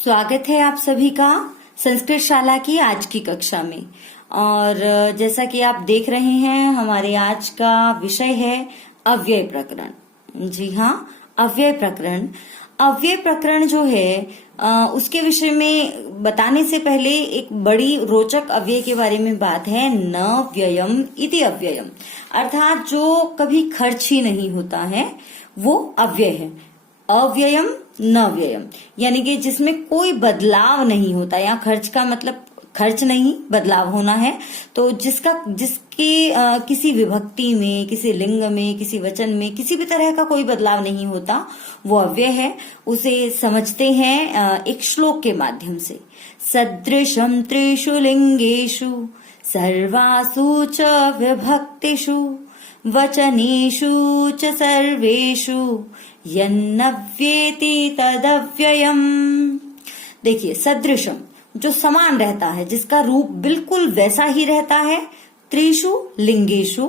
स्वागत है आप सभी का संस्कृत शाला की आज की कक्षा में। और जैसा कि आप देख रहे हैं, हमारे आज का विषय है अव्यय प्रकरण। जी हाँ, अव्यय प्रकरण। अव्यय प्रकरण जो है उसके विषय में बताने से पहले एक बड़ी रोचक अव्यय के बारे में बात है। न व्ययम इति अव्ययम, अर्थात जो कभी खर्च ही नहीं होता है वो अव्यय है। अव्ययम न व्ययम, यानी कि जिसमें कोई बदलाव नहीं होता। या खर्च का मतलब खर्च नहीं, बदलाव होना है। तो जिसके किसी विभक्ति में, किसी लिंग में, किसी वचन में किसी भी तरह का कोई बदलाव नहीं होता, वो अव्यय है। उसे समझते हैं एक श्लोक के माध्यम से। सदृशम त्रिषु लिंगेषु सर्वासु च विभक्तिषु वचनेषु च सर्वेषु यन्नव्येति तदव्ययम्। देखिए, सदृशम जो समान रहता है, जिसका रूप बिल्कुल वैसा ही रहता है। त्रिषु लिंगेषु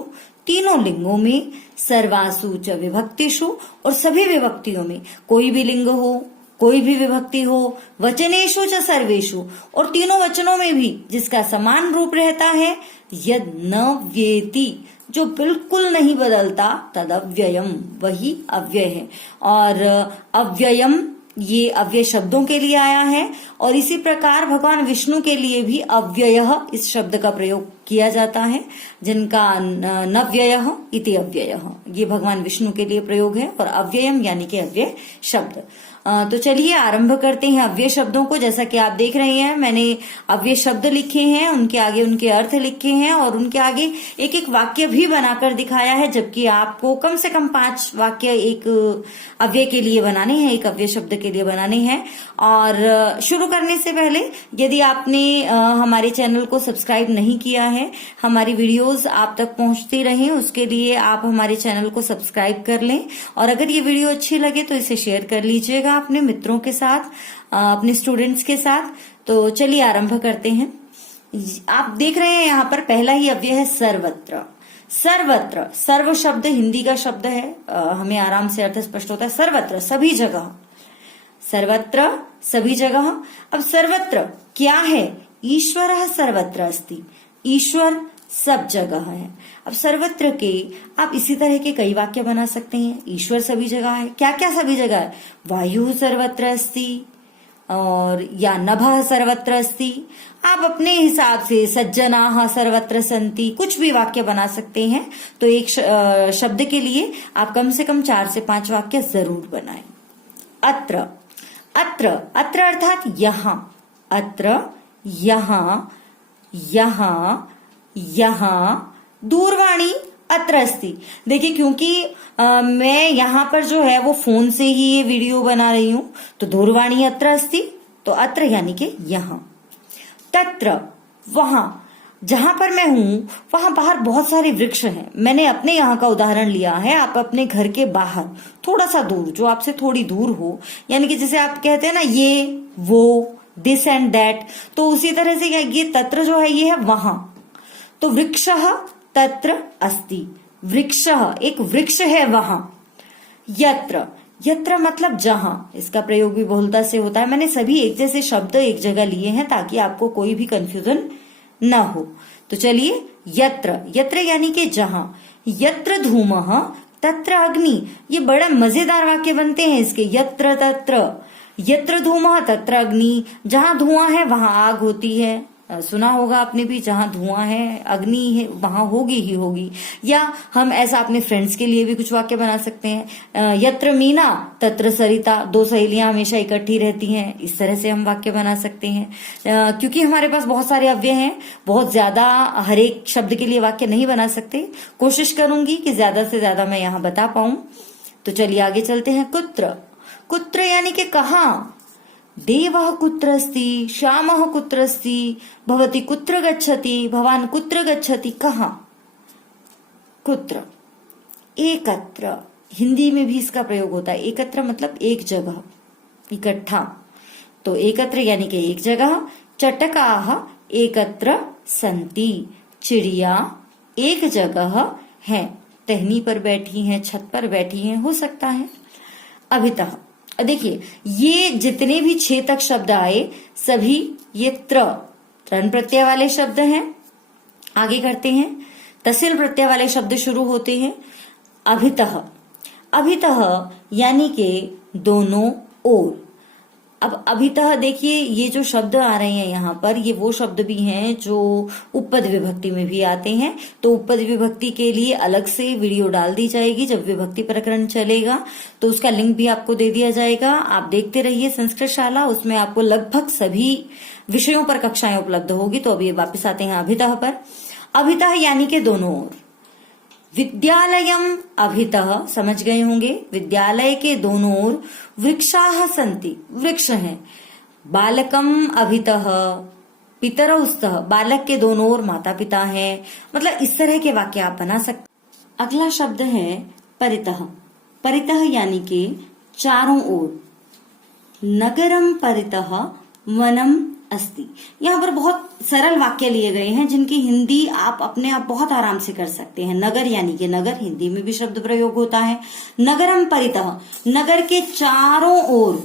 तीनों लिंगों में, सर्वासु च विभक्तिषु और सभी विभक्तियों में, कोई भी लिंग हो, कोई भी विभक्ति हो, वचनेषु च सर्वेषु और तीनों वचनों में भी जिसका समान रूप रहता है। यद न व्येति जो बिल्कुल नहीं बदलता, तद अव्ययम वही अव्यय है। और अव्ययम ये अव्यय शब्दों के लिए आया है। और इसी प्रकार भगवान विष्णु के लिए भी अव्ययः इस शब्द का प्रयोग किया जाता है, जिनका नव्ययः इति अव्ययः, ये भगवान विष्णु के लिए प्रयोग है। और अव्ययम यानी कि अव्यय शब्द। तो चलिए आरंभ करते हैं अव्यय शब्दों को। जैसा कि आप देख रहे हैं, मैंने अव्यय शब्द लिखे हैं, उनके आगे उनके अर्थ लिखे हैं और उनके आगे एक एक वाक्य भी बनाकर दिखाया है। जबकि आपको कम से कम 5 वाक्य एक अव्यय के लिए बनाने हैं, एक अव्यय शब्द के लिए बनाने हैं। और शुरू करने से पहले, यदि आपने हमारे चैनल को सब्सक्राइब नहीं किया है, हमारी वीडियोस आप तक पहुंचती रहें, उसके लिए आप हमारे चैनल को सब्सक्राइब कर लें। और अगर ये वीडियो अच्छी लगे तो इसे शेयर कर लीजिएगा अपने मित्रों के साथ, अपने स्टूडेंट्स के साथ। तो चलिए आरंभ करते हैं। आप देख रहे हैं यहाँ पर पहला ही अव्यय है सर्वत्र। सर्वत्र, सर्व शब्द हिंदी का शब्द है, हमें आराम से अर्थ स्पष्ट होता है। सर्वत्र सभी जगह, सर्वत्र सभी जगह। अब सर्वत्र क्या है? ईश्वरः सर्वत्र अस्ति, ईश्वर सब जगह है। अब सर्वत्र के आप इसी तरह के कई वाक्य बना सकते हैं। ईश्वर सभी जगह है, क्या क्या सभी जगह है? वायु सर्वत्र अस्ति, और या नभः सर्वत्र अस्ति। आप अपने हिसाब से सज्जनाः सर्वत्र सन्ति, कुछ भी वाक्य बना सकते हैं। तो एक शब्द के लिए आप कम से कम 4 से 5 वाक्य जरूर बनाएं। अत्र, अत्र, अत्र अर्थात यहाँ। अत्र यहाँ, यहाँ, यहाँ। दूरवाणी अत्र अस्ति। देखिए, क्योंकि मैं यहाँ पर जो है वो फोन से ही ये वीडियो बना रही हूं, तो दूरवाणी अत्र अस्ति, तो अत्र यानी कि यहाँ। तत्र वहां, जहां पर मैं हूं वहां बाहर बहुत सारे वृक्ष हैं। मैंने अपने यहाँ का उदाहरण लिया है। आप अपने घर के बाहर थोड़ा सा दूर, जो आपसे थोड़ी दूर हो, यानी कि जैसे आप कहते हैं ना ये वो, दिस एंड दैट, तो उसी तरह से ये तत्र जो है ये है वहां। तो वृक्षः तत्र अस्ति, वृक्षः एक वृक्ष है वहां। यत्र, यत्र मतलब जहां, इसका प्रयोग भी बहुलता से होता है। मैंने सभी एक जैसे शब्द एक जगह लिए हैं ताकि आपको कोई भी कंफ्यूजन न हो। तो चलिए, यत्र, यत्र यानी कि जहां। यत्र धूमः तत्र अग्नि, ये बड़ा मजेदार वाक्य बनते हैं इसके। यत्र तत्र, यत्र धूमः तत्र अग्नि, जहां धुआं है वहां आग होती है। सुना होगा आपने भी, जहां धुआं है अग्नि है वहां होगी ही होगी। या हम ऐसा अपने फ्रेंड्स के लिए भी कुछ वाक्य बना सकते हैं। यत्र मीना तत्र सरिता, 2 सहेलियां हमेशा इकट्ठी रहती हैं, इस तरह से हम वाक्य बना सकते हैं। क्योंकि हमारे पास बहुत सारे अव्यय हैं, बहुत ज्यादा हर एक शब्द के लिए वाक्य नहीं बना सकते। कोशिश करूंगी कि ज्यादा से ज्यादा मैं यहाँ बता पाऊं। तो चलिए आगे चलते हैं। कुत्र, कुत्र यानी कि कहाँ। देवः कुत्र अस्ति, श्यामः कुत्र अस्ति, भवती कुत्र गच्छति, भवान कुत्र गच्छति, कहाँ। कुत्र, एकत्र, हिंदी में भी इसका प्रयोग होता है। एकत्र मतलब एक जगह, इकट्ठा। तो एकत्र यानी कि एक जगह। चटकाः एकत्र सन्ति, चिड़िया एक जगह है, टहनी पर बैठी हैं, छत पर बैठी हैं, हो सकता है। अभितः, देखिए ये जितने भी 6 तक शब्द आए सभी ये त्रन प्रत्यय वाले शब्द हैं। आगे करते हैं, तसिल प्रत्यय वाले शब्द शुरू होते हैं। अभितः, अभितः यानी के दोनों ओर। अब अभितः देखिए ये जो शब्द आ रहे हैं यहाँ पर, ये वो शब्द भी हैं जो उपपद विभक्ति में भी आते हैं। तो उपपद विभक्ति के लिए अलग से वीडियो डाल दी जाएगी जब विभक्ति प्रकरण चलेगा, तो उसका लिंक भी आपको दे दिया जाएगा। आप देखते रहिए संस्कृत शाला, उसमें आपको लगभग सभी विषयों पर कक्षाएं उपलब्ध होगी। तो अभी वापस आते हैं अभितः पर। अभितः यानी के दोनों ओर। विद्यालयम अभितः, समझ गए होंगे, विद्यालय के दोनों ओर वृक्षाः सन्ति, वृक्ष हैं। बालकम अभितः पितरौ स्तः, बालक के दोनों ओर माता पिता हैं। मतलब इस तरह के वाक्य आप बना सकते। अगला शब्द है परितः। परितः यानी के चारों ओर। नगरम परितः वनम अस्ति। यहाँ पर बहुत सरल वाक्य लिए गए हैं जिनकी हिंदी आप अपने आप बहुत आराम से कर सकते हैं। नगर यानी कि नगर, हिंदी में भी शब्द प्रयोग होता है। नगरम परितः, नगर के चारों ओर।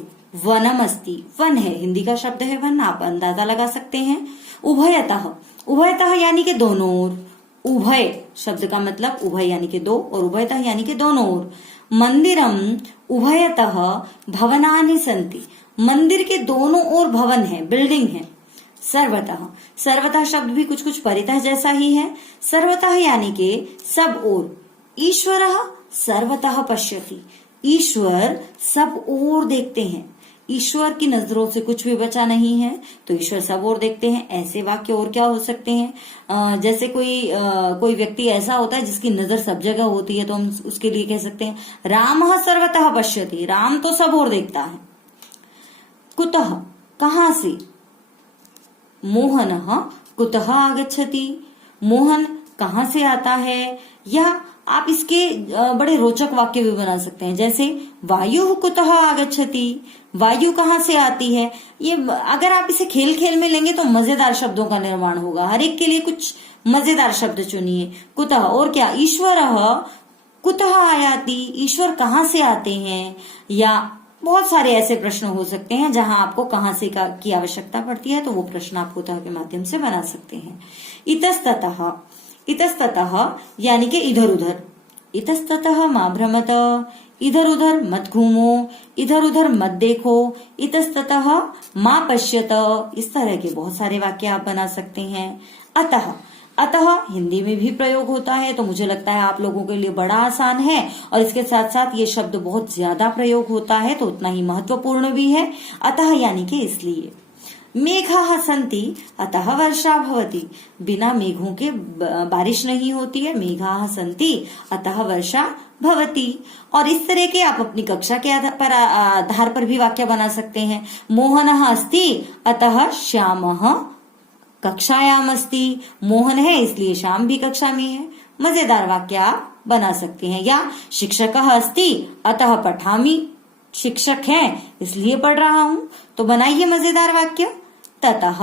वनम अस्ति, वन है, हिंदी का शब्द है वन, आप अंदाजा लगा सकते हैं। उभयतः, उभयतः यानी कि दोनों ओर। उभय शब्द का मतलब उभय यानी कि दो, और उभयतः यानी कि दोनों ओर। मंदिरम उभयतः भवनानि सन्ति, मंदिर के दोनों ओर भवन है, बिल्डिंग है। सर्वतः, सर्वतः शब्द भी कुछ कुछ परितः जैसा ही है। सर्वतः यानी के सब ओर। ईश्वरः सर्वतः पश्यति, ईश्वर सब ओर देखते हैं। ईश्वर की नजरों से कुछ भी बचा नहीं है, तो ईश्वर सब ओर देखते हैं। ऐसे वाक्य और क्या हो सकते हैं? जैसे कोई व्यक्ति ऐसा होता है जिसकी नजर सब जगह होती है, तो हम उसके लिए कह सकते हैं रामः सर्वतः पश्यति, राम तो सब ओर देखता है। कुतः कहां से? मोहनः कुतः आगच्छति, मोहन कहां से आता है? या आप इसके बड़े रोचक वाक्य भी बना सकते हैं, जैसे वायु कुतः आगच्छति, वायु कहां से आती है। ये अगर आप इसे खेल खेल में लेंगे तो मजेदार शब्दों का निर्माण होगा। हर एक के लिए कुछ मजेदार शब्द चुनिए। कुतः और क्या? ईश्वरः कुतः आयाति, ईश्वर कहां से आते हैं। या बहुत सारे ऐसे प्रश्न हो सकते हैं जहां आपको कहां से की आवश्यकता पड़ती है, तो वो प्रश्न आप कुतः के माध्यम से बना सकते हैं। इतस्ततः, इतस्ततः यानी कि इधर उधर। इतस्ततः मा भ्रमत, इधर उधर मत घूमो, इधर उधर मत देखो। इतस्ततः मा पश्यत, इस तरह के बहुत सारे वाक्य आप बना सकते हैं। अतः, अतः हिंदी में भी प्रयोग होता है, तो मुझे लगता है आप लोगों के लिए बड़ा आसान है, और इसके साथ साथ ये शब्द बहुत ज्यादा प्रयोग होता है, तो उतना ही महत्वपूर्ण भी है। अतः यानी कि इसलिए। मेघाः सन्ति अतः वर्षा भवति, बिना मेघों के बारिश नहीं होती है। मेघाः सन्ति अतः वर्षा भवति। और इस तरह के आप अपनी कक्षा के आधार पर भी वाक्य बना सकते हैं। मोहनः अस्ति अतः श्यामः कक्षायाम अस्ति, मोहन है इसलिए श्याम भी कक्षा में है। मजेदार वाक्य आप बना सकते हैं। या शिक्षकः अस्ति अतः पठामि, शिक्षक हैं इसलिए पढ़ रहा हूं, तो बनाइए मजेदार वाक्य। ततः,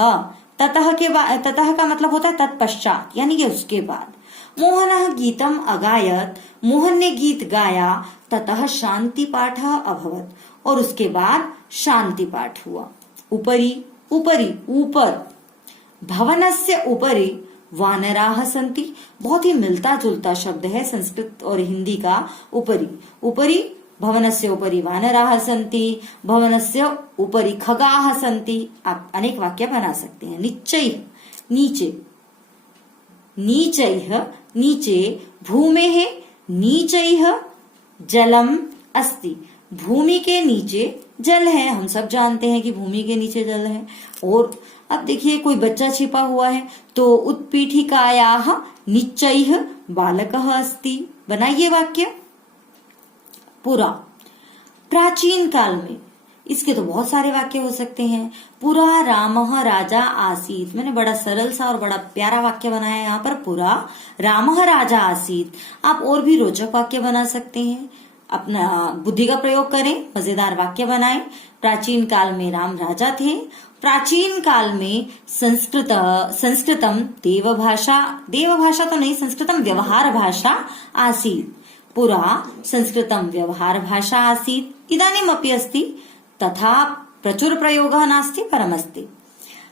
ततः के बाद, ततः का मतलब होता है तत्पश्चात, यानी कि उसके बाद। मोहनः गीतम अगायत, मोहन ने गीत गाया। ततः शांति पाठः अभवत, और उसके बाद शांति पाठ हुआ। उपरि, उपरि ऊपर। भवनस्य उपरि वानराः सन्ति, बहुत ही मिलता जुलता शब्द है संस्कृत और हिंदी का। उपरि, उपरि भवनस्य उपरि वानराः सन्ति, भवनस्य उपरि खगाः सन्ति। आप अनेक वाक्य बना सकते हैं। निश्चय, नीचे। नीचैः नीचे। भूमेः नीचैः जलम अस्ति, भूमि के नीचे जल है। हम सब जानते हैं कि भूमि के नीचे जल है। और अब देखिए कोई बच्चा छिपा हुआ है, तो उत्पीठिकायाः निश्चैः बालकः अस्ति। बनाइए वाक्य। पुरा, प्राचीन काल में। इसके तो बहुत सारे वाक्य हो सकते हैं। पुरा रामः राजा आसीत, मैंने बड़ा सरल सा और बड़ा प्यारा वाक्य बनाया है यहाँ पर। पुरा रामः राजा आसीत। आप और भी रोचक वाक्य बना सकते हैं, अपना बुद्धि का प्रयोग करें, मजेदार वाक्य बनाएं। प्राचीन काल में राम राजा थे। प्राचीन काल में संस्कृतम देवभाषा, देवभाषा तो नहीं, संस्कृतम व्यवहार भाषा आसीत। पुरा संस्कृतं व्यवहार भाषा आसीत् इदानीमपि अस्ति तथा प्रचुर प्रयोगः नास्ति परमस्ति।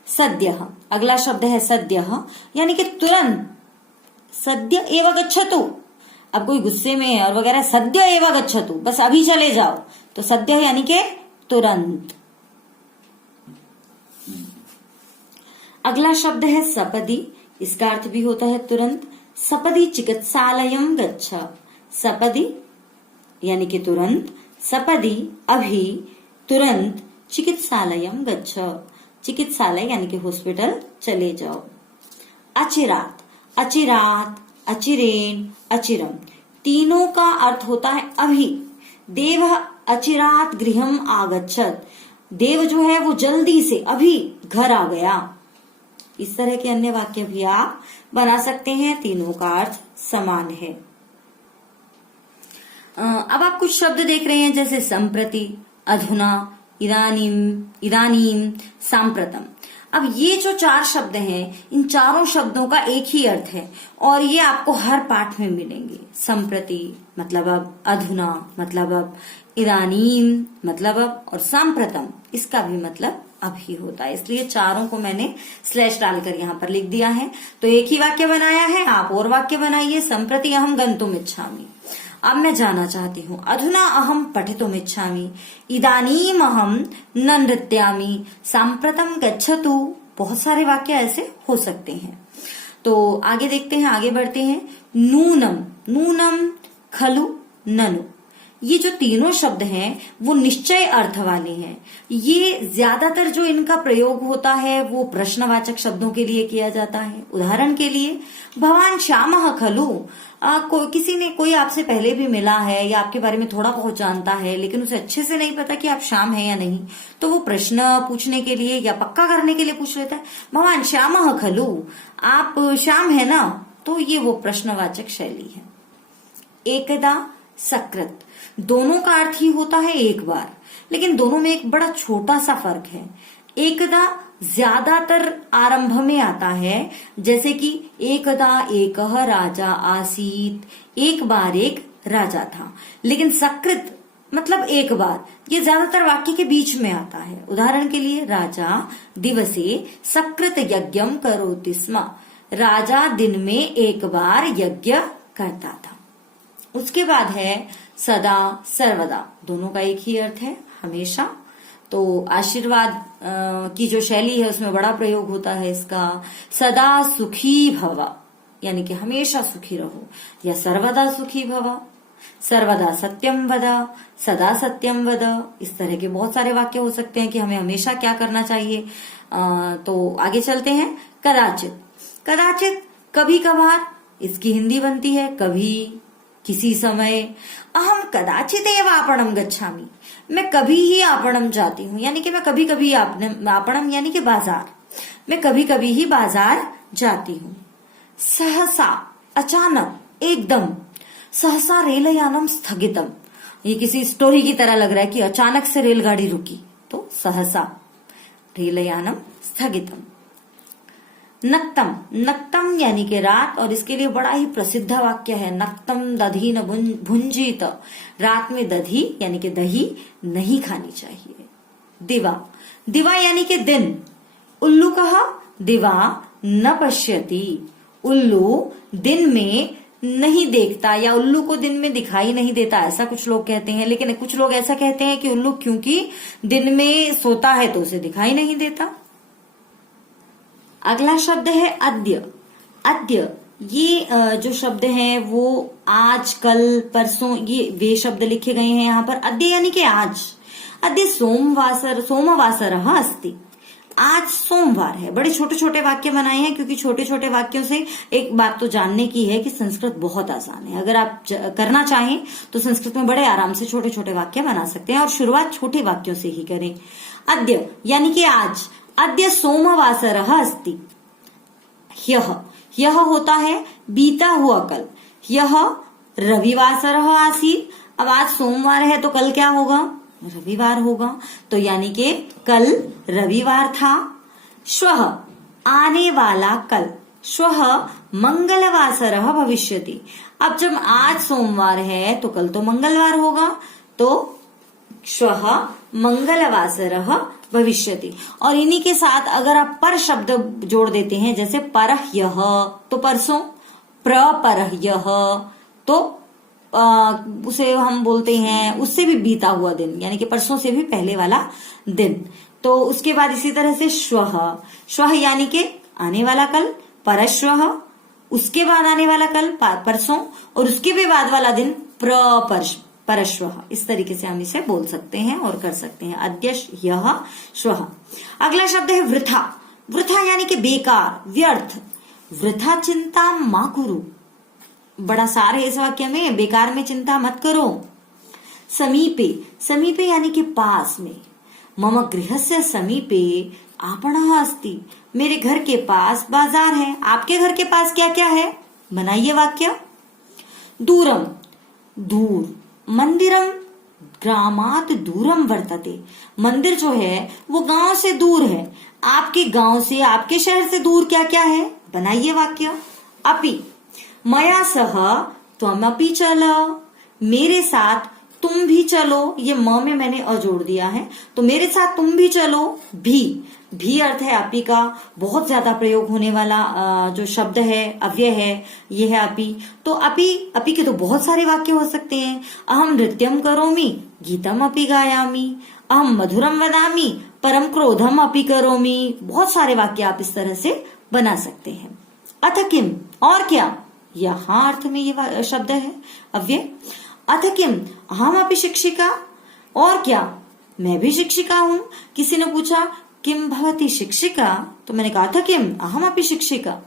सद्यः, अगला शब्द है सद्यः, यानी कि तुरंत। सद्य एव गच्छतु, अब कोई गुस्से में है और वगैरह, सद्य एव गच्छतु, बस अभी चले जाओ, तो सद्य यानी कि तुरंत। अगला शब्द है सपदि, इसका अर्थ भी होता है तुरंत। सपदि चिकित्सालयम गच्छ, सपदि यानी कि तुरंत, सपदि अभी, तुरंत, चिकित्सालयम गच्छ, चिकित्सालय यानी कि हॉस्पिटल चले जाओ। अचिरात, अचिरात, अचिरेण, अचिरम, तीनों का अर्थ होता है अभी। देव अचिरात गृहम आगच्छत, देव जो है वो जल्दी से अभी घर आ गया। इस तरह के अन्य वाक्य भी आप बना सकते हैं, तीनों का अर्थ समान है। अब आप कुछ शब्द देख रहे हैं जैसे संप्रति, अधुना, इदानीम, इदानीम, सांप्रतम। अब ये जो 4 शब्द हैं, इन चारों शब्दों का एक ही अर्थ है और ये आपको हर पाठ में मिलेंगे। संप्रति मतलब अब, अधुना मतलब अब, इदानीम मतलब अब, और सांप्रतम इसका भी मतलब अभी होता है। इसलिए चारों को मैंने स्लैश डालकर यहाँ पर लिख दिया है। तो एक ही वाक्य बनाया है, आप और वाक्य बनाइए। संप्रति अहम गन्तुम इच्छामि, अब मैं जाना चाहती हूँ। अधुना अहम पठितुम इच्छामि, इदानीम अहम न नृत्यामि, सांप्रतम गच्छतु। बहुत सारे वाक्य ऐसे हो सकते हैं। तो आगे देखते हैं, आगे बढ़ते हैं। नूनम, नूनम, खलु, ननु, ये जो तीनों शब्द हैं वो निश्चय अर्थ वाले हैं। ये ज्यादातर जो इनका प्रयोग होता है वो प्रश्नवाचक शब्दों के लिए किया जाता है। उदाहरण के लिए, भवान श्यामः खलु, कोई आपसे पहले भी मिला है या आपके बारे में थोड़ा बहुत जानता है लेकिन उसे अच्छे से नहीं पता कि आप श्याम है या नहीं, तो वो प्रश्न पूछने के लिए या पक्का करने के लिए पूछ लेता है, भवान श्यामः खलु, आप श्याम है ना। तो ये वो प्रश्नवाचक शैली है। एकदा, सकृत, दोनों का अर्थ ही होता है एक बार, लेकिन दोनों में एक बड़ा छोटा सा फर्क है। एकदा ज्यादातर आरंभ में आता है, जैसे कि एकदा एकः राजा आसीत, एक बार एक राजा था। लेकिन सकृत मतलब एक बार, ये ज्यादातर वाक्य के बीच में आता है। उदाहरण के लिए, राजा दिवसे सकृत यज्ञम करोति स्म, राजा दिन में एक बार यज्ञ करता था। उसके बाद है सदा, सर्वदा, दोनों का एक ही अर्थ है, हमेशा। तो आशीर्वाद की जो शैली है उसमें बड़ा प्रयोग होता है इसका। सदा सुखी भव, यानी कि हमेशा सुखी रहो, या सर्वदा सुखी भव, सर्वदा सत्यम वद, सदा सत्यम वद। इस तरह के बहुत सारे वाक्य हो सकते हैं कि हमें हमेशा क्या करना चाहिए। तो आगे चलते हैं। कदाचित, कदाचित कभी कभार, इसकी हिंदी बनती है कभी, किसी समय। अहम कदाचित एव आपणम गच्छामि, मैं कभी ही आपणम जाती हूँ, यानी कि मैं कभी कभी, आपणम यानी कि बाजार, मैं कभी कभी ही बाजार जाती हूँ। सहसा, अचानक, एकदम। सहसा रेलयानम स्थगितम, ये किसी स्टोरी की तरह लग रहा है कि अचानक से रेलगाड़ी रुकी, तो सहसा रेलयानम स्थगितम। नक्तम, नक्तम यानी कि रात, और इसके लिए बड़ा ही प्रसिद्ध वाक्य है, नक्तम दधी न भुंजीत, रात में दधी यानी कि दही नहीं खानी चाहिए। दिवा, दिवा यानी कि दिन। उल्लू कहा, दिवा न पश्यति, उल्लू दिन में नहीं देखता, या उल्लू को दिन में दिखाई नहीं देता, ऐसा कुछ लोग कहते हैं। लेकिन कुछ लोग ऐसा कहते हैं कि उल्लू क्योंकि दिन में सोता है तो उसे दिखाई नहीं देता। अगला शब्द है अद्य। अद्य ये जो शब्द हैं वो आज, कल, परसों, ये वे शब्द लिखे गए हैं यहाँ पर। अद्य यानी कि आज। अद्य सोमवासरः अस्ति, आज सोमवार है। बड़े छोटे छोटे वाक्य बनाए हैं क्योंकि छोटे छोटे वाक्यों से एक बात तो जानने की है कि संस्कृत बहुत आसान है। अगर आप करना चाहें तो संस्कृत में बड़े आराम से छोटे छोटे वाक्य बना सकते हैं, और शुरुआत छोटे वाक्यों से ही करें। अद्य यानी कि आज। अद्य सोमवासरः अस्ति। ह्यः, ह्यः होता है बीता हुआ कल। ह्यः रविवासरः आसीत्, अब आज सोमवार है तो कल क्या होगा, रविवार होगा। तो यानी कि कल रविवार था। श्वः आने वाला कल, श्वः मंगलवासरः भविष्यति। अब जब आज सोमवार है तो कल तो मंगलवार होगा, तो श्वः मंगलवासरः भविष्यति। और इन्हीं के साथ अगर आप पर शब्द जोड़ देते हैं, जैसे परह्यः तो परसों, प्रपरह्यः तो उसे हम बोलते हैं उससे भी बीता हुआ दिन, यानी कि परसों से भी पहले वाला दिन। तो उसके बाद इसी तरह से श्वः, श्वः यानी कि आने वाला कल, परश्वः उसके बाद आने वाला कल परसों, और उसके भी बाद वाला दिन परश्वः। इस तरीके से हम इसे बोल सकते हैं और कर सकते हैं। अद्य ह्यः श्वः। अगला शब्द है वृथा। वृथा यानी कि बेकार, व्यर्थ। वृथा चिंता मा कुरु, बड़ा सार है इस वाक्य में, बेकार में चिंता मत करो। समीपे, समीपे यानी कि पास में। मम गृहस्य समीपे आपणः अस्ति, मेरे घर के पास बाजार है। आपके घर के पास क्या क्या है, बनाइए वाक्य। दूरम, दूर। मंदिरम ग्रामात दूरम वर्तते, मंदिर जो है वो गांव से दूर है। आपके गांव से, आपके शहर से दूर क्या क्या है, बनाइए वाक्य। अपि, मया सह त्वमपि चल, मेरे साथ तुम भी चलो। ये म में मैंने अ जोड़ दिया है, तो मेरे साथ तुम भी चलो। भी अर्थ है अपि का, बहुत ज्यादा प्रयोग होने वाला जो शब्द है, अव्यय है, ये है अपि। तो अपि के तो बहुत सारे वाक्य हो सकते हैं। अहम नृत्यम करोमि, गीतम अपि गायामि। अहम मधुरम वदामि, परम क्रोधम अपि करोमि। बहुत सारे वाक्य आप इस तरह से बना सकते हैं। अथ किम, और क्या, यहाँ अर्थ में ये शब्द है अव्यय। अथ किम अहम अपि शिक्षिका, और क्या, मैं भी शिक्षिका हूं। किसी ने पूछा किम भवती शिक्षिका, तो मैंने कहा था किम अहम अपि शिक्षिका।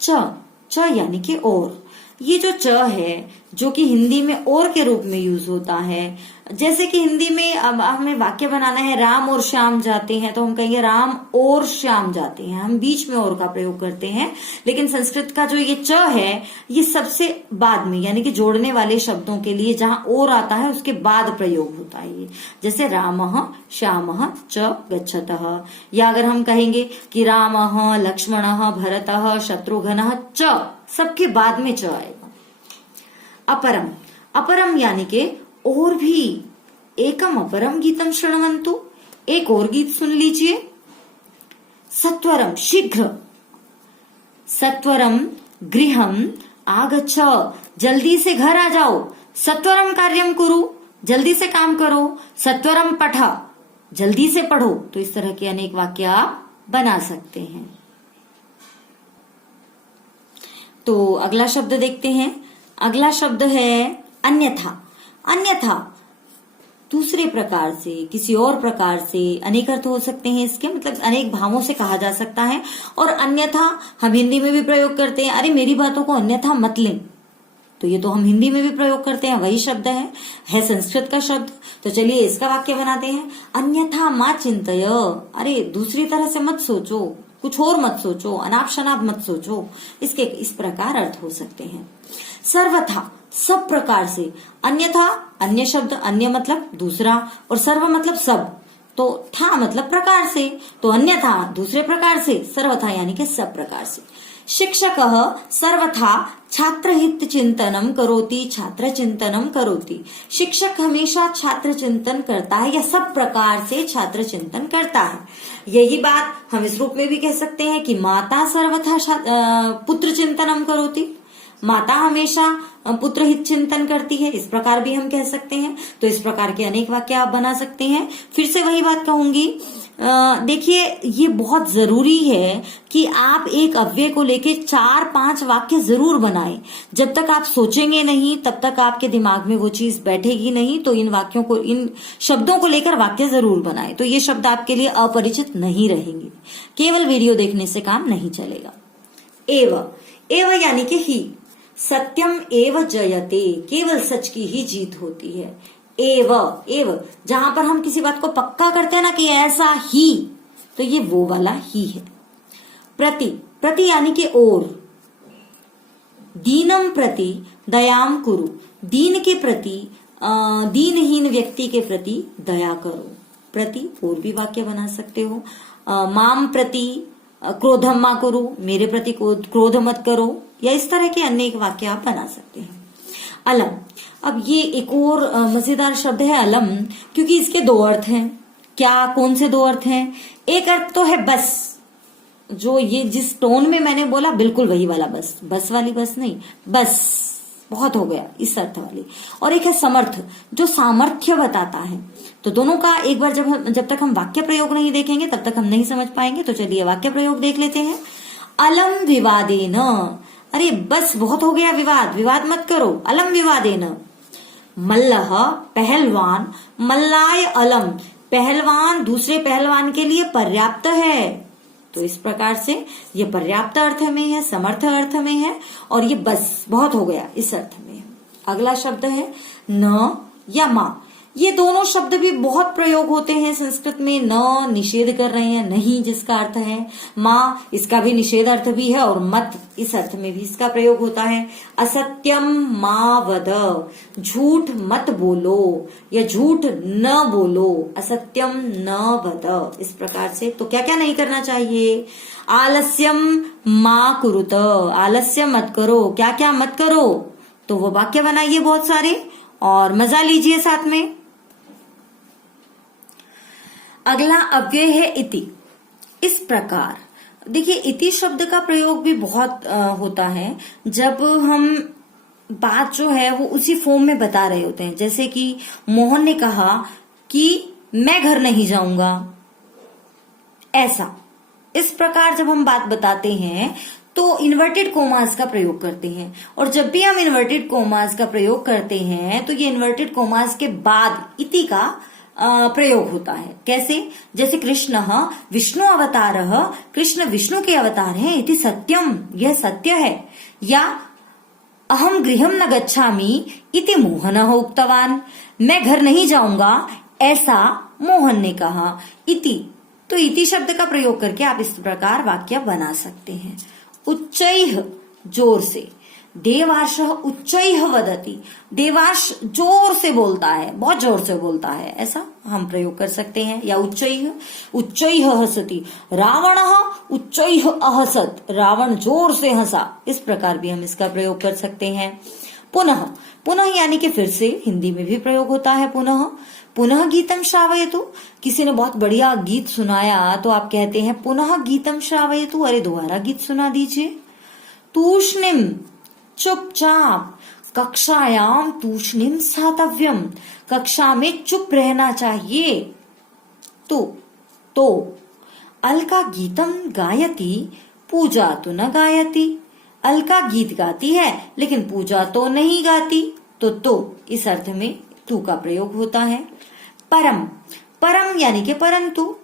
च यानी कि और। ये जो च है जो कि हिंदी में और के रूप में यूज होता है। जैसे कि हिंदी में अब हमें वाक्य बनाना है, राम और श्याम जाते हैं, तो हम कहेंगे राम और श्याम जाते हैं, हम बीच में और का प्रयोग करते हैं। लेकिन संस्कृत का जो ये च है, ये सबसे बाद में, यानी कि जोड़ने वाले शब्दों के लिए जहां और आता है उसके बाद प्रयोग होता है ये। जैसे रामः श्यामः च गच्छतः, या अगर हम कहेंगे कि रामः लक्ष्मणः भरतः शत्रुघ्नः च, सबके बाद में च आएगा। अपरम, अपरम यानी के और भी। एकम अपरम गीतम शृण्वन्तु, एक और गीत सुन लीजिए। सत्वरम, शीघ्र। सत्वरम गृहम आगच्छ, जल्दी से घर आ जाओ। सत्वरम कार्यम कुरु, जल्दी से काम करो। सत्वरम पठ, जल्दी से पढ़ो। तो इस तरह के अनेक वाक्य आप बना सकते हैं। तो अगला शब्द देखते हैं। अगला शब्द है अन्यथा। अन्यथा दूसरे प्रकार से, किसी और प्रकार से, अनेक अर्थ हो सकते हैं इसके, मतलब अनेक भावों से कहा जा सकता है। और अन्यथा हम हिंदी में भी प्रयोग करते हैं, अरे मेरी बातों को अन्यथा मत लें, तो ये तो हम हिंदी में भी प्रयोग करते हैं, वही शब्द है संस्कृत का शब्द। तो चलिए इसका वाक्य बनाते हैं। अन्यथा मा चिंतय, अरे दूसरी तरह से मत सोचो, कुछ और मत सोचो, अनाप शनाप मत सोचो। इसके इस प्रकार अर्थ हो सकते हैं। सर्वथा, सब प्रकार से। अन्यथा, अन्य शब्द, अन्य मतलब दूसरा, और सर्व मतलब सब, तो था मतलब प्रकार से, तो अन्यथा दूसरे प्रकार से, सर्वथा यानी कि सब प्रकार से। शिक्षकः सर्वथा छात्र हित चिंतनम करोति, छात्र चिंतनम करोति। शिक्षक हमेशा छात्र चिंतन करता है या सब प्रकार से छात्र चिंतन करता है। यही बात हम इस रूप में भी कह सकते हैं कि माता सर्वथा पुत्र चिंतनम करोति, माता हमेशा पुत्र हित चिंतन करती है, इस प्रकार भी हम कह सकते हैं। तो इस प्रकार के अनेक वाक्य आप बना सकते हैं। फिर से वही बात कहूंगी, देखिए ये बहुत जरूरी है कि आप एक अव्यय को लेके 4-5 वाक्य जरूर बनाएं। जब तक आप सोचेंगे नहीं तब तक आपके दिमाग में वो चीज बैठेगी नहीं। तो इन वाक्यों को, इन शब्दों को लेकर वाक्य जरूर बनाएं। तो ये शब्द आपके लिए अपरिचित नहीं रहेंगे, केवल वीडियो देखने से काम नहीं चलेगा। एव, एव यानी कि ही। सत्यम एव जयते, केवल सच की ही जीत होती है। एव, एव जहां पर हम किसी बात को पक्का करते हैं ना कि ऐसा ही, तो ये वो वाला ही है। प्रति, प्रति यानी कि और। दीनम प्रति दयाम कुरु, दीन के प्रति, दीनहीन व्यक्ति के प्रति दया करो। प्रति और भी वाक्य बना सकते हो। माम प्रति क्रोधम मा करो, मेरे प्रति क्रोध मत करो, या इस तरह के अन्य एक वाक्य आप बना सकते हैं। अलम, अब ये एक और मजेदार शब्द है अलम, क्योंकि इसके दो अर्थ हैं। क्या, कौन से दो अर्थ हैं? एक अर्थ तो है बस, जो ये जिस टोन में मैंने बोला बिल्कुल वही वाला बस, बस वाली बस नहीं, बस बहुत हो गया, इस अर्थ वाली। और एक है समर्थ, जो सामर्थ्य बताता है। तो दोनों का एक बार जब तक हम वाक्य प्रयोग नहीं देखेंगे तब तक हम नहीं समझ पाएंगे। तो चलिए वाक्य प्रयोग देख लेते हैं। अलम विवादेन, अरे बस बहुत हो गया विवाद, विवाद मत करो, अलम विवादेन। मल्लह पहलवान, मल्लाय अलम, पहलवान दूसरे पहलवान के लिए पर्याप्त है। तो इस प्रकार से ये पर्याप्त अर्थ में है, समर्थ अर्थ में है, और ये बस बहुत हो गया इस अर्थ में है। अगला शब्द है न या मा। ये दोनों शब्द भी बहुत प्रयोग होते हैं संस्कृत में। न निषेध कर रहे हैं, नहीं जिसका अर्थ है। माँ, इसका भी निषेध अर्थ भी है, और मत इस अर्थ में भी इसका प्रयोग होता है। असत्यम मा वद, झूठ मत बोलो या झूठ न बोलो, असत्यम न वद, इस प्रकार से। तो क्या क्या नहीं करना चाहिए? आलस्यम मा कुरुत, आलस्य मत करो, क्या क्या मत करो। तो वो वाक्य बनाइए बहुत सारे और मजा लीजिए साथ में। अगला अव्यय है इति। इस प्रकार देखिए, इति शब्द का प्रयोग भी बहुत होता है जब हम बात जो है वो उसी फॉर्म में बता रहे होते हैं। जैसे कि मोहन ने कहा कि मैं घर नहीं जाऊंगा, ऐसा। इस प्रकार जब हम बात बताते हैं तो इन्वर्टेड कोमास का प्रयोग करते हैं। और जब भी हम इन्वर्टेड कोमास का प्रयोग करते हैं तो ये इन्वर्टेड कोमास के बाद इति का प्रयोग होता है। कैसे? जैसे कृष्ण विष्णु अवतार, कृष्ण विष्णु के अवतार हैं, इति सत्यम, यह सत्य है। या अहम गृहम न गच्छामि इति मोहन उक्तवान, मैं घर नहीं जाऊंगा ऐसा मोहन ने कहा। इति, तो इति शब्द का प्रयोग करके आप इस प्रकार वाक्य बना सकते हैं। उच्चैः, जोर से। देवाश उच्चैः वदति, देवाश जोर से बोलता है, बहुत जोर से बोलता है, ऐसा हम प्रयोग कर सकते हैं। या उच्चैः हसति, रावण उच्चैः अहसत, रावण जोर से हंसा, इस प्रकार भी हम इसका प्रयोग कर सकते हैं। पुनः, पुनः यानी कि फिर से, हिंदी में भी प्रयोग होता है पुनः। पुनः गीतम श्रावयतु, किसी ने बहुत बढ़िया गीत सुनाया तो आप कहते हैं पुनः गीतम श्रावयतु, अरे दोबारा गीत सुना दीजिए। तूष्णिम, चुपचाप। कक्षायाम तूष्णिम स्थातव्यम, कक्षा में चुप रहना चाहिए। तो अलका गीतम गायति, पूजा तो न गायति। अलका गीत गाती है लेकिन पूजा तो नहीं गाती। तो इस अर्थ में तू का प्रयोग होता है। परम, परम यानी कि परंतु।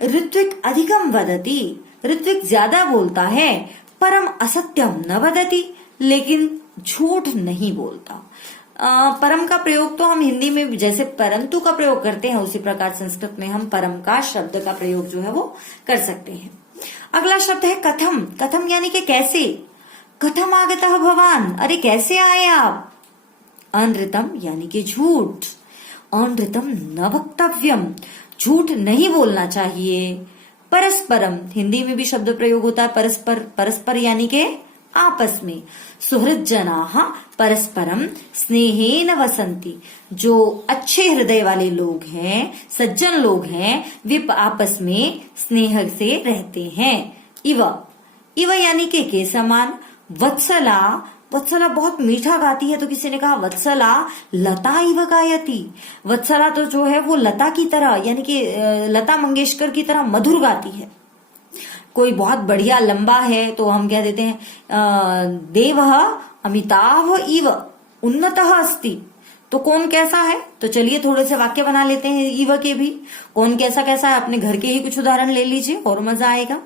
ऋत्विक अधिकम वदति, ऋत्विक ज्यादा बोलता है। परम असत्यम न वदति, लेकिन झूठ नहीं बोलता। परम का प्रयोग तो हम हिंदी में जैसे परंतु का प्रयोग करते हैं उसी प्रकार संस्कृत में हम परम का शब्द का प्रयोग जो है वो कर सकते हैं। अगला शब्द है कथम। कथम यानी कि कैसे। कथम आगतः भवान, अरे कैसे आए आप। अनृतम यानी कि झूठ। अनृतम न वक्तव्यम, झूठ नहीं बोलना चाहिए। परस्परम, हिंदी में भी शब्द प्रयोग होता है परस्पर। परस्पर यानी के आपस में। सुहृद जनाः परस्परम स्नेहेन वसंती, जो अच्छे हृदय वाले लोग हैं, सज्जन लोग हैं, वे आपस में स्नेह से रहते हैं। इव, इव यानी के समान। वत्सला, वत्सला बहुत मीठा गाती है तो किसी ने कहा वत्सला लता इव गायति। वत्सला तो जो है वो लता की तरह यानी कि लता मंगेशकर की तरह मधुर गाती है। कोई बहुत बढ़िया लंबा है तो हम कह देते हैं देवः अमिताभ इव उन्नतः अस्ति। तो कौन कैसा है? तो चलिए थोड़े से वाक्य बना लेते हैं इव के भी। कौन कैसा कैसा है, अपने घर के ही कुछ उदाहरण ले लीजिए और मजा आएगा।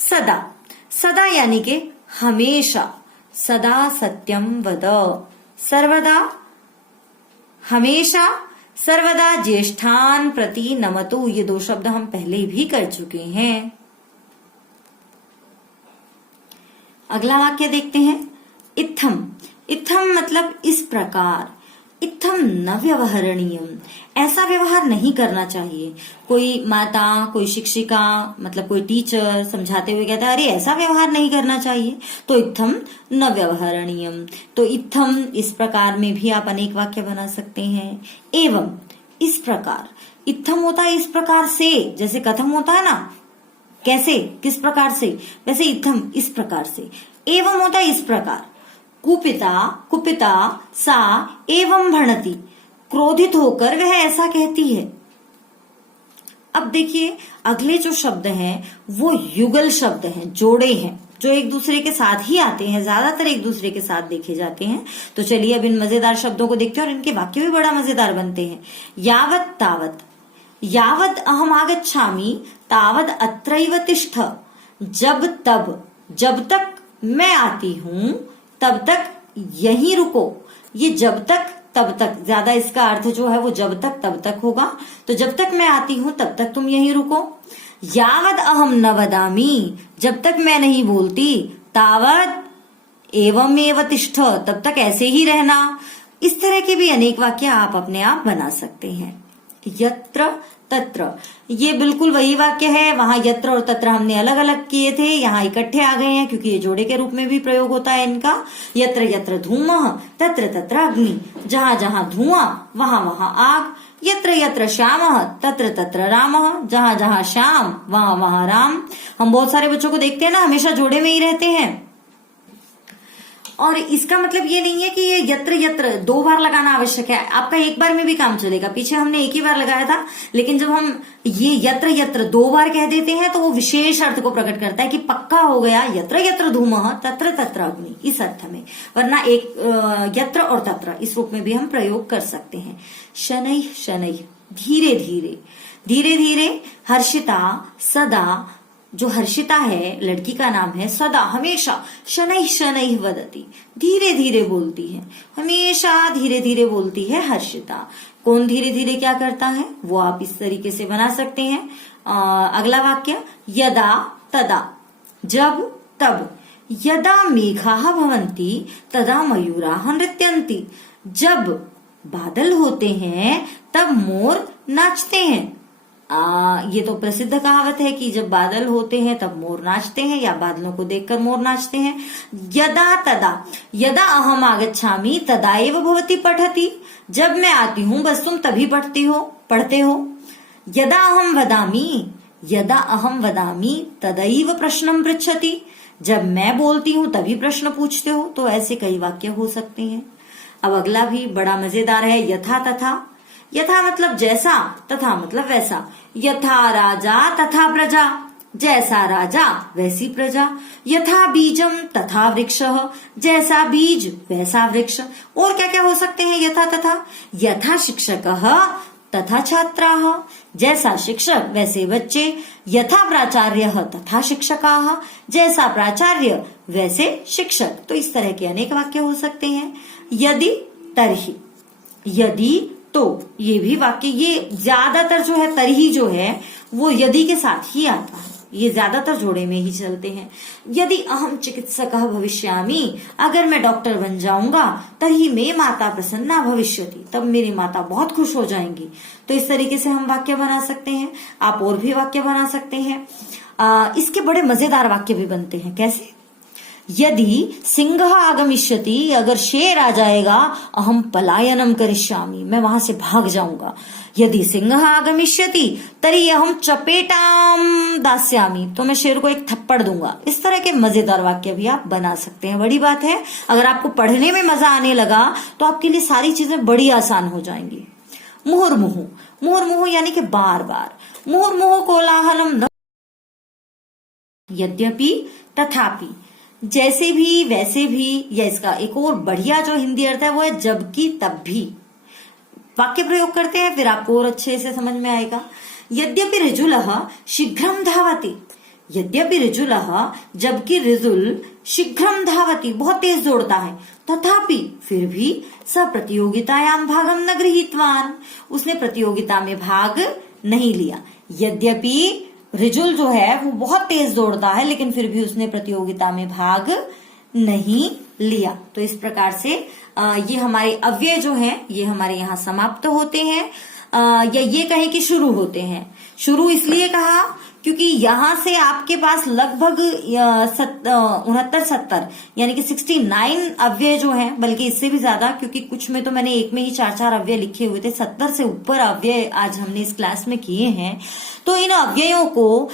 सदा, सदा यानी कि हमेशा। सदा सत्यम वद, सर्वदा, हमेशा, सर्वदा ज्येष्ठान प्रति नमतु। ये दो शब्द हम पहले भी कर चुके हैं। अगला वाक्य देखते हैं। इत्थम, इत्थम मतलब इस प्रकार। इत्थम न व्यवहरणीयम, ऐसा व्यवहार नहीं करना चाहिए। कोई माता, कोई शिक्षिका, मतलब कोई टीचर समझाते हुए कहता है अरे ऐसा व्यवहार नहीं करना चाहिए, तो इत्थम न व्यवहरणीयम। तो इत्थम इस प्रकार में भी आप अनेक वाक्य बना सकते हैं। एवं इस प्रकार, इत्थम होता है इस प्रकार से, जैसे कथम होता है ना, कैसे, किस प्रकार से, वैसे इत्थम इस प्रकार से। एवं होता है इस प्रकार, कुपिता कुपिता सा एवं भणति, क्रोधित होकर वह ऐसा कहती है। अब देखिए अगले जो शब्द हैं वो युगल शब्द हैं, जोड़े हैं, जो एक दूसरे के साथ ही आते हैं, ज्यादातर एक दूसरे के साथ देखे जाते हैं। तो चलिए अब इन मजेदार शब्दों को देखते हैं और इनके वाक्य भी बड़ा मजेदार बनते हैं। यावत तावत, यावत अहम आगच्छामि तावत अत्रैव तिष्ठ, जब तब, जब तक मैं आती हूं तब तक यहीं रुको। ये जब तक तब तक, ज्यादा इसका अर्थ जो है वो जब तक तब तक होगा। तो जब तक मैं आती हूं तब तक तुम यहीं रुको। यावद अहम न वदामि, जब तक मैं नहीं बोलती, तावत एवं एव तिष्ठ, तब तक ऐसे ही रहना। इस तरह के भी अनेक वाक्य आप अपने आप बना सकते हैं। यत्र तत्र, ये बिल्कुल वही वाक्य है। वहां यत्र और तत्र हमने अलग अलग किए थे, यहाँ इकट्ठे आ गए हैं क्योंकि ये जोड़े के रूप में भी प्रयोग होता है इनका। यत्र यत्र धूमः तत्र तत्र अग्नि, जहां जहां धुआं वहां वहां आग। यत्र यत्र श्यामः तत्र तत्र रामः, जहां जहां श्याम वहां वहां राम। हम बहुत सारे बच्चों को देखते हैं ना, हमेशा जोड़े में ही रहते हैं। और इसका मतलब ये नहीं है कि ये यत्र यत्र दो बार लगाना आवश्यक है, आपका एक बार में भी काम चलेगा। पीछे हमने एक ही बार लगाया था, लेकिन जब हम ये यत्र यत्र दो बार कह देते हैं तो वो विशेष अर्थ को प्रकट करता है कि पक्का हो गया यत्र यत्र धूमः तत्र तत्र अग्नि, इस अर्थ में। वरना एक यत्र और तत्र इस रूप में भी हम प्रयोग कर सकते हैं। शनैः शनैः, धीरे धीरे, धीरे धीरे। हर्षिता सदा, जो हर्षिता है लड़की का नाम है, सदा हमेशा, शनैः शनैः वदति, धीरे धीरे बोलती है, हमेशा धीरे धीरे बोलती है हर्षिता। कौन धीरे धीरे क्या करता है वो आप इस तरीके से बना सकते हैं। अगला वाक्य, यदा तदा, जब तब। यदा मेघाः भवन्ति तदा मयूराः नृत्यन्ति, जब बादल होते हैं तब मोर नाचते हैं। ये तो प्रसिद्ध कहावत है कि जब बादल होते हैं तब मोर नाचते हैं, या बादलों को देखकर मोर नाचते हैं। यदा तदा, यदा अहम आगच्छामि तदा एव भवती पठति, जब मैं आती हूं बस तुम तभी पढ़ते हो। यदा अहम वदामि, यदा अहम वदामि तदैव प्रश्नं पृच्छति, जब मैं बोलती हूं तभी प्रश्न पूछते हो। तो ऐसे कई वाक्य हो सकते हैं। अब अगला भी बड़ा मजेदार है, यथा तथा। यथा मतलब जैसा, तथा मतलब वैसा। यथा राजा तथा प्रजा, जैसा राजा वैसी प्रजा। यथा बीजम तथा वृक्षः, जैसा बीज वैसा वृक्ष। और क्या क्या हो सकते हैं यथा तथा। यथा शिक्षकः तथा छात्राः, जैसा शिक्षक वैसे बच्चे। यथा प्राचार्यः तथा शिक्षकाः, जैसा प्राचार्य वैसे शिक्षक। तो इस तरह के अनेक वाक्य हो सकते हैं। यदि तरहि, यदि तो, ये भी वाक्य, ये ज्यादातर जो है तरही जो है वो यदि के साथ ही आता है, ये ज्यादातर जोड़े में ही चलते हैं। यदि अहम चिकित्सकः भविष्यामि, अगर मैं डॉक्टर बन जाऊंगा, तर्हि मे माता प्रसन्ना भविष्यति, तब मेरी माता बहुत खुश हो जाएंगी। तो इस तरीके से हम वाक्य बना सकते हैं। आप और भी वाक्य बना सकते हैं। इसके बड़े मजेदार वाक्य भी बनते हैं। कैसे? यदि सिंह आगमिष्यति, अगर शेर आ जाएगा, अहम पलायनम करिष्यामि, मैं वहां से भाग जाऊंगा। यदि सिंह आगमिष्यति तरी अहम चपेटाम दास्यामि, तो मैं शेर को एक थप्पड़ दूंगा। इस तरह के मजेदार वाक्य भी आप बना सकते हैं। बड़ी बात है, अगर आपको पढ़ने में मजा आने लगा तो आपके लिए सारी चीजें बड़ी आसान हो जाएंगी। मुहुर्मुहु, मुहुर्मुहु यानी कि बार बार। मुहुर्मुहु कोलाहलम न, यद्यपि तथापि, जैसे भी वैसे भी, या इसका एक और बढ़िया जो हिंदी अर्थ है वो है जबकि तब भी। वाक्य प्रयोग करते हैं फिर आपको और अच्छे से समझ में आएगा। यद्यपि ऋजुलः शीघ्रं धावति, यद्यपि ऋजुलः, जबकि ऋजुल, शीघ्रं धावति, बहुत तेज दौड़ता है। तथापि, फिर भी, स प्रतियोगितायां भागं न गृहीतवान, उसने प्रतियोगिता में भाग नहीं लिया। यद्यपि ऋजुल जो है वो बहुत तेज दौड़ता है, लेकिन फिर भी उसने प्रतियोगिता में भाग नहीं लिया। तो इस प्रकार से ये हमारे अव्यय जो हैं ये हमारे यहाँ समाप्त होते हैं, या ये कहें कि शुरू होते हैं। शुरू इसलिए कहा क्योंकि यहां से आपके पास लगभग 69-70 यानी कि 69 अव्यय जो हैं, बल्कि इससे भी ज्यादा, क्योंकि कुछ में तो मैंने एक में ही 4-4 अव्यय लिखे हुए थे, 70 से ऊपर अव्यय आज हमने इस क्लास में किए हैं। तो इन अव्ययों को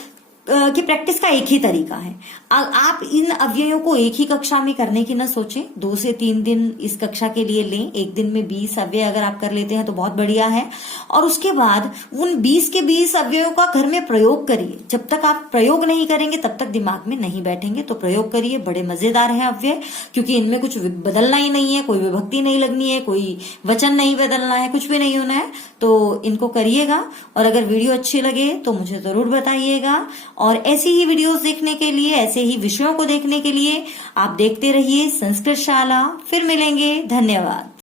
की प्रैक्टिस का एक ही तरीका है। आप इन अव्ययों को एक ही कक्षा में करने की ना सोचें, 2 से 3 दिन इस कक्षा के लिए लें। एक दिन में 20 अव्यय अगर आप कर लेते हैं तो बहुत बढ़िया है। और उसके बाद उन 20 के 20 अव्ययों का घर में प्रयोग करिए। जब तक आप प्रयोग नहीं करेंगे तब तक दिमाग में नहीं बैठेंगे, तो प्रयोग करिए। बड़े मजेदार है अव्यय, क्योंकि इनमें कुछ बदलना ही नहीं है, कोई विभक्ति नहीं लगनी है, कोई वचन नहीं बदलना है, कुछ भी नहीं होना है। तो इनको करिएगा। और अगर वीडियो अच्छी लगे तो मुझे जरूर बताइएगा। और ऐसी ही वीडियोस देखने के लिए, ऐसे ही विषयों को देखने के लिए आप देखते रहिए संस्कृत शाला। फिर मिलेंगे, धन्यवाद।